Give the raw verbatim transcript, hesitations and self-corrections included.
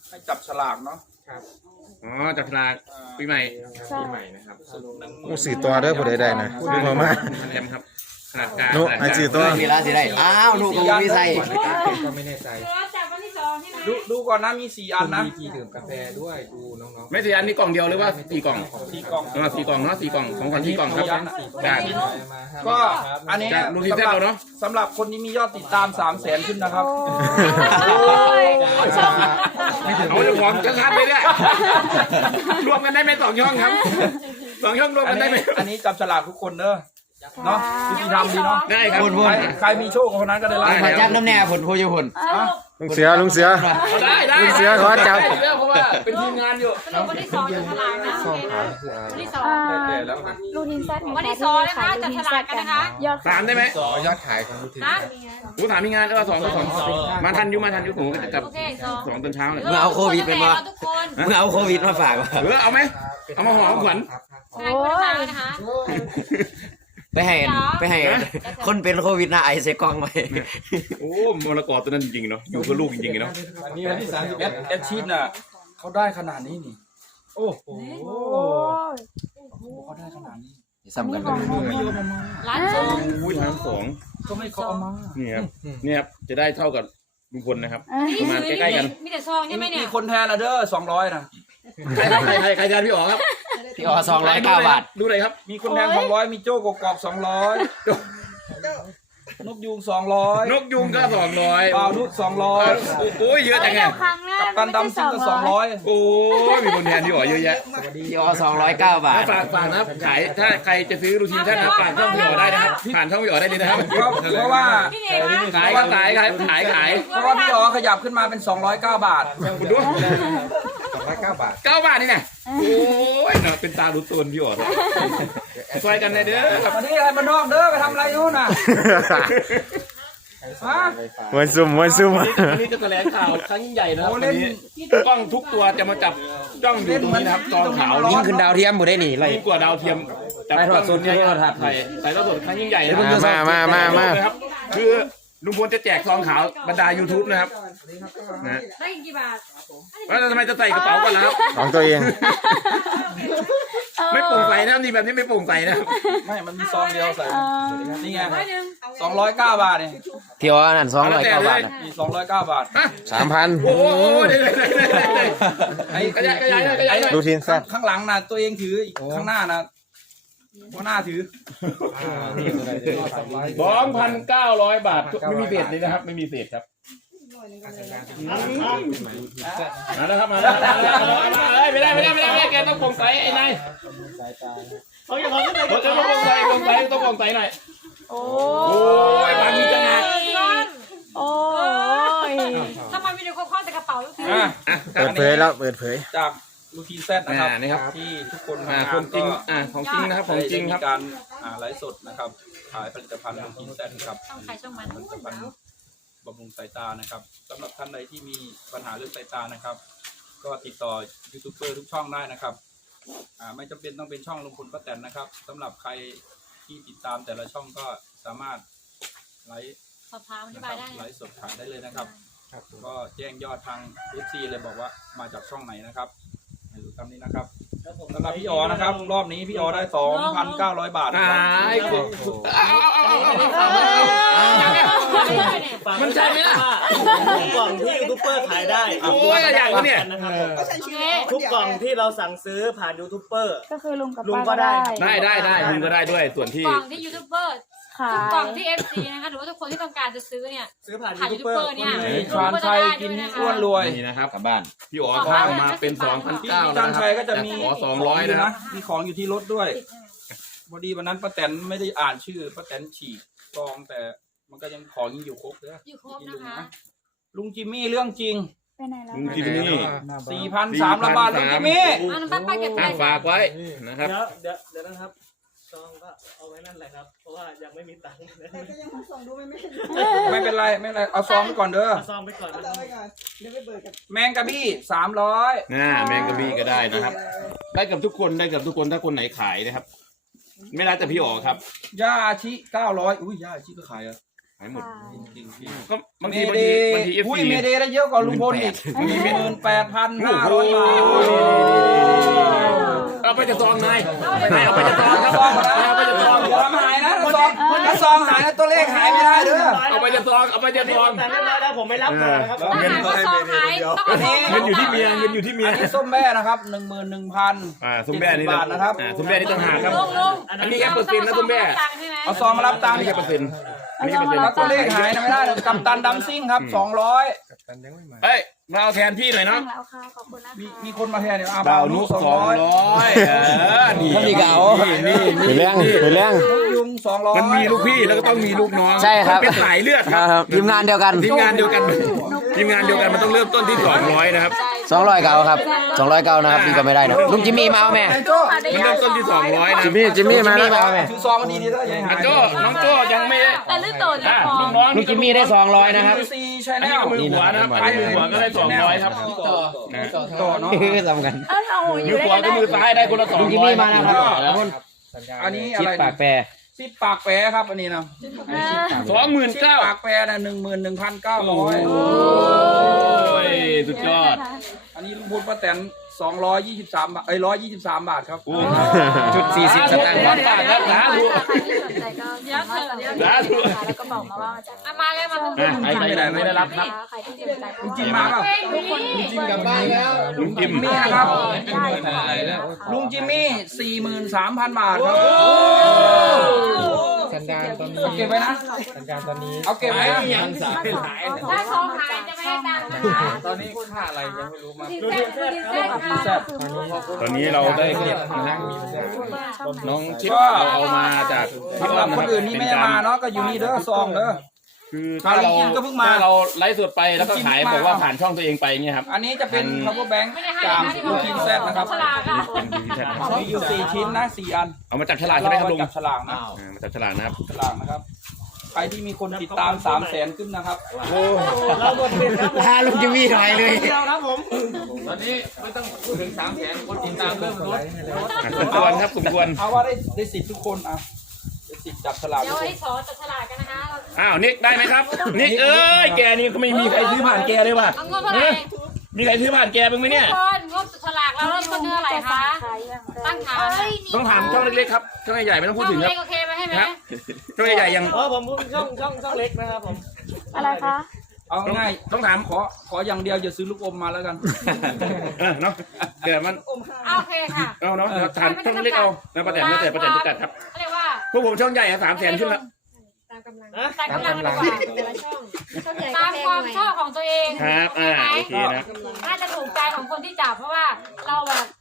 ให้จับฉลากเนาะครับอ๋อจับฉลากปีใหม่ปีใหม่นะครับโอ้สี่ตัวเด้อผู้ใดได้นะดูมามาแรมครับขนาดกลางนุไอสี่ตัวมีร้านสิได้อ้าวลูกกูมีใส่ก็ไม่แน่ใจจับวันที่สองใช่ไหมดูดูก่อนนะมีสี่อันนะมีทีดื่มกาแฟด้วยดูน้องๆไม่สี่อันนี้กล่องเดียวหรือว่าสี่กล่องสี่กล่องอ๋อสี่กล่องเนาะสี่กล่องของขวัญสี่กล่องครับจากก็อันนี้จากลูกทีมแซ่บเราเนาะสำหรับคนที่มียอดติดตามสามแสนขึ้นนะครับเอาเจ้าของจะชัดไปเนี่ยรวมกันได้ไหมสองช่องครับสองช่องรวมอักัน นได้นี้ไหมอันนี้จับฉลากทุกคนเด้อเนาะยุติธรรมดีเนาะได้ครับใครใครมีโชคคนนั้นก็ได้รับขอจับน้ำแน่ผลโพยผลลุงเสือลุงเสือได้ได้ลุงเสือขอจับได้เรื่องเพราะว่าเป็นทีมงานอยู่สรุปวันที่สองจับฉลากนะโอเคนะวันที่สองแต่แล้วนะลูทินแซดวันที่สองนะคะจับฉลากกันนะคะยอดสามได้ไหมต่อยอดขายของลูกทีมนะกูถามมีงานเออสองก็สองมาทันอยู่มาทันอยู่ผมก็จะจับโอเคสองสองตอนเช้าเลยมึงเอาโควิดเป็นบ่ทุกคนมึงเอาโควิดมาฝากวะเออเอาไหมเอามาห่อของขวัญงานคุณมานะคะไปให้ไปให้คนเป็นโควิดนะไอใส่กล้องไว้โอ้มรกอตัวนั้นจริงๆเนาะอยู่กับลูกจริงๆเนาะวันนี้วันที่สามสิบแอเอ็ดดแอดชีตน่ะเขาได้ขนาดนี้นี่โอ้โหโอ้ยเขาได้ขนาดนี้ซ้ำกันไม่ยอมเอามาร้านสองโอ้ยทางสองก็ไม่เขาเอามานี่ครับนี่ครับจะได้เท่ากับลุงพลนะครับประมาณใกล้ๆกันมีแต่ซองใช่ไหมเนี่ยมีคนแทนอะเด้อสองร้อยนะใครใครใครใครแทนพี่อ๋อครับพี่อ๋อสองร้อยเก้าบาทดูเลยครับมีคนแทนสองร้อยมีโจ้กกอกสองร้อยนกยูงสองร้อยนกยุงก็สองร้อยปลาดุกสองร้อยโอ้ยเยอะจังไงครั้งแรกกันดำซิงก็สองร้อยโอ้ยมีคนแทนพี่อ๋อเยอะแยะพี่อ๋อสองร้อยเก้าบาทฝากฝากนะครับขายถ้าใครจะซื้อรูทีนท่านนะฝากช่องพี่อ๋อได้นะครับผ่านช่องพี่อ๋อได้เลยนะครับเพราะเพราะว่าพี่เอกคะขายก็ขายขายขายขายเพราะว่าพี่อ๋อขยับขึ้นมาเป็นสองร้อยเก้าบาทคุณดูสองร้อยเก้าบาทเก้าบาทนี่ไงโอ้ยเนาะเป็นตาลุ้นตัวพี่อ๋อช่วยกันเลยเด้อวันนี้อะไรมานอกเด้อไปทำอะไรนู่นน่ะฮะมวยซุ่มมวยซุ่มวันนี้จะแถลงข่าวครั้งยิ่งใหญ่นะครับวันนี้กล้องทุกตัวจะมาจับจ้องอยู่ตรงนี้นะครับจอขาวยิ่งขึ้นดาวเทียมบ่ได้หนีไรยิ่งกว่าดาวเทียมจับถ่ายทอดสดที่โทรทัศน์ไทยถ่ายทอดสดครั้งยิ่งใหญ่นะมามามามาครับคือลุงพลจะแจกซองขาวบรรดา YouTube นะครับนะได้กี่บาทแล้วทำไมจะใส่กระเป๋ากันล่ะครับของตัวเองไม่โปร่งใสนะครับนี่แบบนี้ไม่โปร่งใสนะครับไม่มันมีซองเดียวใส่นี่ไงร้อยหนึ่งสองร้อยเก้าบาทเนี่ยพี่อ๋อนั่นสองร้อยเก้าบาทมีสองร้อยเก้าบาทสามพันโอ้โหเดี๋ยวๆๆๆไอ้ขยายขยายหน่อยขยายหน่อยลูทินแซดข้างหลังน่ะตัวเองถืออีกข้างหน้าน่ะหัวหน้าถือสองพันเก้าร้อยบาทไม่มีเศษเลยนะครับไม่มีเศษครับมาแล้วครับมาแล้วมาแล้วมาแล้วไม่ได้ไม่ได้ไม่ได้ไม่ได้แกต้องโปร่งใสไอ้นายเขาจะเขาจะต้องโปร่งใสโปร่งใสต้องโปร่งใสหน่อยโอ้โอ้ยบางทีจะหนักโอ้ยทำไมมีแต่คนคว้าแต่กระเป๋าลูกทีอ่ะอ่ะเปิดเผยแล้วเปิดเผยจากลูทีนแซดนะครับอ่านี่ครับที่ทุกคนอ่าทำคงานนจริงก็อ่าของจริงนะครับของจริงครับได้มีการอ่าไลฟ์สดนะครับขายผลิตภัณฑ์ลูทีนแซดนะครับต้องใครช่องมันผลิตภัณฑ์บำรุงสายตานะครับสำหรับท่านใดที่มีปัญหาเรื่องสายตานะครับ ก็ติดต่อยูทูบเบอร์ทุกช่องได้นะครับอ่าไม่จำเป็นต้องเป็นช่องลุงพลป้าแตนนะครับสำหรับใครที่ติดตามแต่ละช่องก็สามารถไลฟ์สอบถามอธินะคบายรับได้ไลฟ์สดขายได้เลยนะครับ ก็แจ้งยอดทาง เอฟ ซี เลยบอกว่ามาจากช่องไหนนะครับให้รู้ตามนี้นะครับสำหรับพี่อ๋อนะครับ รอบนี้พี่อ๋อได้ สองพันเก้าร้อย บาทนะอ่าครับไอ้คุณเอาเอาเอาเอาเอามันใช่ไหมล่ะกล่องที่ยูทูบเบอร์ขายได้โอ้ยอย่างนี้เนี่ยนะครับทุกกล่องที่เราสั่งซื้อผ่านยูทูบเบอร์ก็คือลุงกับลุงป้าก็ก็ได้ได้ได้ได้ได้คุณก็ได้ด้วยส่วนที่กล่องที่ยูทูบเบอร์ขายกล่องที่ เอฟ ซี นะคะหรือว่าทุกคนที่ต้องการจะซื้อเนี่ยซื้อผ่านผ่านยูยูทูทูบบ เบเบออร์ร์เนี่ยมีชานชัยกินอ้วนรวยนี่นะครับกลับบ้านพี่อ๋อข้างมาเป็นสองพันพี่เก้าพี่แล้ชาวน นะคชัรัยบก็จะมีขอสองร้อยนะครับมีของอยู่ที่รถด้วยพอดีวันนั้นป้าแตนไม่ได้อ่านชื่อป้าแตนฉีกซองแต่มันก็ยังของยังอยู่ครบเลยอยู่ครบนะคะลุงจิมมี่เรื่องจริงไปไหนแล้วลุงจิมมี่สี่พันสามร้อยบาทลุงจิมมี่อ่าน้ำป้าป้าเก็บไปอ่ะฝากไว้นะครับเดี๋ยวเดี๋ยวเดี๋ยวนะครับซองก็เอาไว้นั่นแหละครับ เพราะว่ายังไม่มีตังค์ไม่เป็นไรไม่เป็นไรเอาซองไปก่อนเด้อเอาซองไปก่อนนะแมงกะบี้สามร้อยน่าแมงกะบี้ก็ได้นะครับ ได้กับทุกคนได้กับทุกคนถ้าคนไหนขายนะครับ ไม่ได้แต่พี่อ๋อครับย่าอาชิเก้าร้อยอุ้ยย่าอาชิก็ขายเหรอหายหมดจริงๆพี่ก็บางเมทีบางเดทีย์บางทีเอฟอุ้ยซีเมเดย์ได้เยอะกว่าลุงพลอีกหมื่นแปดพันห้าร้อยบาทเอาไปจะซองนายนายเอาไปจะซองครับซองนะเอาไปจะซองอย่าทำหายนะซองถ้าซองหายนะตัวเลขหายไม่ได้เด้อเอาไปจะซองเอาไปจะซองแต่เรียบร้อยแล้วผมไม่รับก่อนนะครับถ้าหากว่าซองหายต้องเอาซองเงินอยู่ที่เมียเงินอยู่ที่เมียอันนี้ส้มแม่นะครับหนึ่งหมื่นหนึ่งพันอ่าส้มแม่นี่บาทนะครับอ่าส้มแม่นี่ต่างหากครับลุงลุงอันนี้แค่เปอร์เซ็นต์นะส้มแม่เอาซองมารับตังอันค์นี้แค่เปอร์เซ็นต์อันนี้แค่เปอร์เซ็นต์แล้วตัวเลขหายนะไม่ได้เลยกัปตันดัมซิ่งครับสองร้อยกันยังไม่มาเอ้ยมาเอาแทนพี่หน่อยเนาะแล้วค่ะขอบคุณนะคะมีมีคนมาแทนเนี่ยอาดาวนุกสองร้อยเออนี่ท่านนี่เก่านี่ไปแรงไปแรงยุงสองร้อยมันมีลูกพี่แล้วก็ต้องมีลูกน้องใช่ครับมันเป็นสายเลือดคครัรับบทีมงานเดียวกันทีมงานเดียวกันทีมงานเดียวกันมันต้องเริ่มต้นที่สองร้อยนะครับสองร้อยเก่าครับสองร้อยเก่านะครับดีก็ไม่ได้นะลุงจิมมี่มาเอาแม่ไอ้โจ้มันเริ่มต้นที่สองร้อยนะจิมมี่จิมมี่มาแล้วแม่ถือซองมาดีดีๆถ้ายังหาอ่ะยโจ้น้องโจ้ยังไม่แต่ลื่นโตเนี่ยอ่ะพอลูกน้องลุงจิมมี่ได้สองร้อยนะครับซีใช่อันแน่นี้ก็มือหัวนะครับอันนี้มือหัวก็ได้สองร้อยครับนะต่อเนาะสำคัญเออเอาอมืยู่อได้ขวากันก็ได้มือซ้ายได้คนละสองลุงจิมร้อยมี่มานะครับสัญญาอันนี้ชิอะดไรปากแปรซิปปากแปรครับอันนี้นะสองหมื่นซิปเก้าปากแปรนะหนึ่งหมื่นหนึ่งพันเก้าร้อยโอ้ยสุดยอดอันนี้ลุงพลป้าแตนสองร้อยยี่สิบสามบาทเอ้ยร้อยยี่สิบสามบาทครับจุดสี่สิบสตางค์ร้อยบาทครับสาธุใครที่สนใจก็สามารถสั่งซื้อได้นะคะแล้วก็บอกมาว่ามาจากเอามาเลยมาลุงอ่ะใครไม่ได้ไม่ได้รับครับใครที่สนใจก็ลุงจิมมาเปล่าลุงจิมกลับบ้านแล้วลุงจิมมีนะครับได้ค่ะลุงจิมมี่สี่หมื่นสามพันบาทครับสัญญาณตอนนี้เอาเก็บไว้นะสัญญาณตอนนี้เอาเก็บไว้นะถ้าซองหายจะไม่ให้ตังค์นะคะตอนนี้ค่าอะไรยังไม่รู้มาดินแซ่บดินแซ่บค่ะตอนนี้เราได้เก็บนะฮะน้องชิปก็เราเอามาจากที่สำหบ้ารันบคนอื่นนี่ไม่ได้มาเนาะก็อยู่นี่เด้อซองเด้อคือถ้าเราจริงๆก็เพิ่งมาถ้าเราไลฟ์สดไปแล้วก็ขายบอกว่าผ่านช่องตัวเองไปเงี้ยครับอันนี้จะเป็น power bank ไม่ได้ให้จากนะที่ลูกทีมแซดนะครับฉลากอ่ะมีอยู่สี่ชิ้นนะสี่อันเอามาจับฉลากใช่ไหมครับลุงจับฉลากนะอ่ามาจับฉลากนะครับฉลากนะครับ ใครที่มีคนติดตามสามแสนขึ้นนะครับเราหมดเป็นครับผมพาลุงจิมมี่ถอยเลยเดียวครับผมตอนนี้ไม่ต้องพูดถึงสามแสนคนติดตามเริ่มลดอ่ะสมควรครับสมควรเอาว่าได้ได้สิทธิ์ทุกคนอ่ะได้สิทธิ์จับฉลากเดี๋ทุยวกวันคนที่สองจับฉลากกันนะคะอ้าวนิกได้ไหมครับนิกเอ้ยแกนี่ก็ไม่มีใครซื้อผ่านแกเลยว่ะเอางบเท่าไหร่มีใครซื้อผ่านแกบ้างไหมเนี่ยทุกคนงบฉลากเราเริ่มต้นเท่าไหร่คะตั้งฐานต้องถามช่องเล็กๆครับช่องใหญ่ๆไม่ต้องพูดช่อถึงงครัเล็บกโอเคไหมให้ไหมครับช่องใหญ่ๆยังเออผมพูดช่องช่องช่องเล็กนะครับผมอะไรคะเอาง่ายต้องถามๆขอขออย่างเดียวอย่าซื้อลูกอมมาแล้วกันเออเนาะเกิดมันเอาโอเคค่ะเอาเนาะถามช่องเล็กเอาแล้วประเด็นแล้วแต่ประเด็นจะจัดครับเขาเรียกว่าพวกผมช่องใหญ่อะสามแสนขึ้นแล้วตามกำลังตามกำลังดีกว่าแต่ละช่องตามความชอบของตัวเองครับอ่าโอเคนะน่าจะถูกใจของคนที่จับเพราะว่าเราแบบ